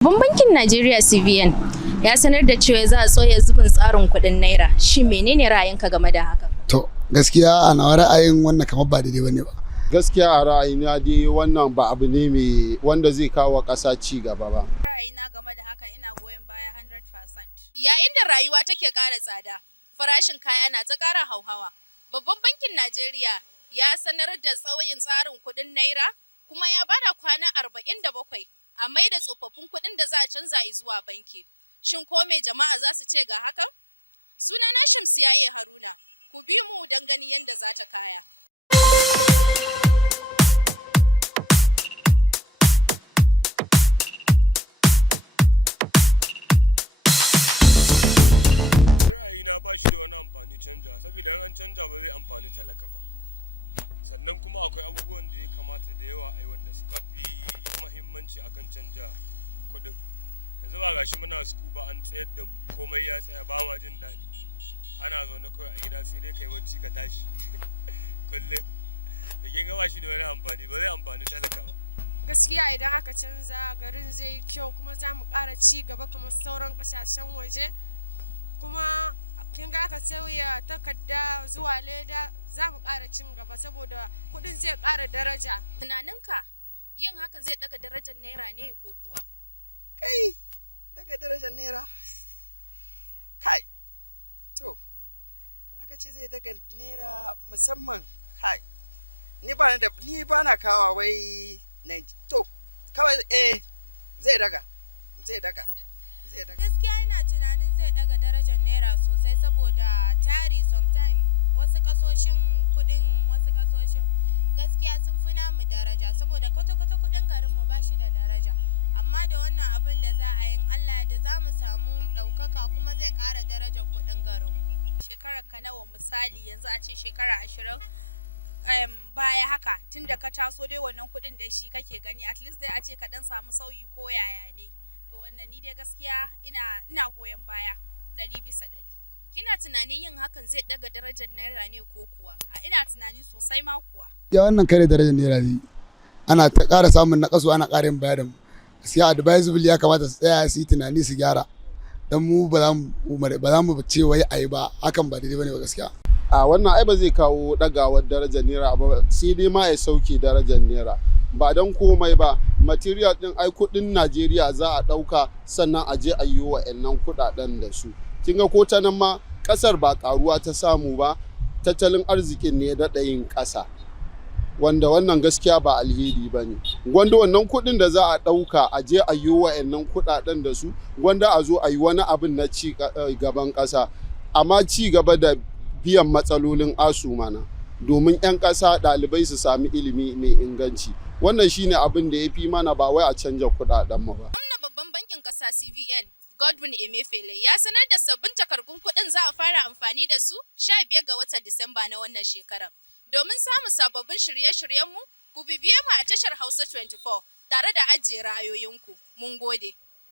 Babban bankin Najeriya CBN ya sanar da cewa za a tsoya zubin tsarin kuɗin naira. Shi menene ra'ayinka game da haka? To gaskiya a nawa ra'ayin wannan kamar ba daidai bane ba. Gaskiya a ra'ayina dai wannan ba abu ne mai wanda zai kawo ƙasa ci gaba ba. Ya wannan kare darajar naira ne. Ana ta ƙara samun naƙasu ana ƙara yin bayanin. Gaskiya advisable ya kamata su tsaya su yi tunani su gyara. Dan mu ba za mu ce wai ayi ba, hakan ba daidai bane ba gaskiya. A wannan ai ba zai kawo ɗagawar darajar naira ba, sai dai ma ya sauke darajar naira. Ba dan komai ba, material ɗin ai kuɗin Najeriya za a ɗauka sannan a je a yi wa'annan kuɗaɗen da su. Kin ga ko ta nan ma ƙasar ba ƙaruwa ta samu ba, tattalin arzikin ne ya daɗa yin ƙasa. Wanda wannan gaskiya ba alheri ba ne. Gwanda wannan kuɗin da za a ɗauka a je a yi wa'annan kuɗaɗen da su, gwanda a zo a yi wani abin na ci gaban ƙasa. Amma ci gaba da biyan matsalolin asu mana, domin 'yan ƙasa ɗalibai su sami ilimi mai inganci. Wannan shine abin da ya fi mana, ba wai a canja kuɗaɗen mu ba.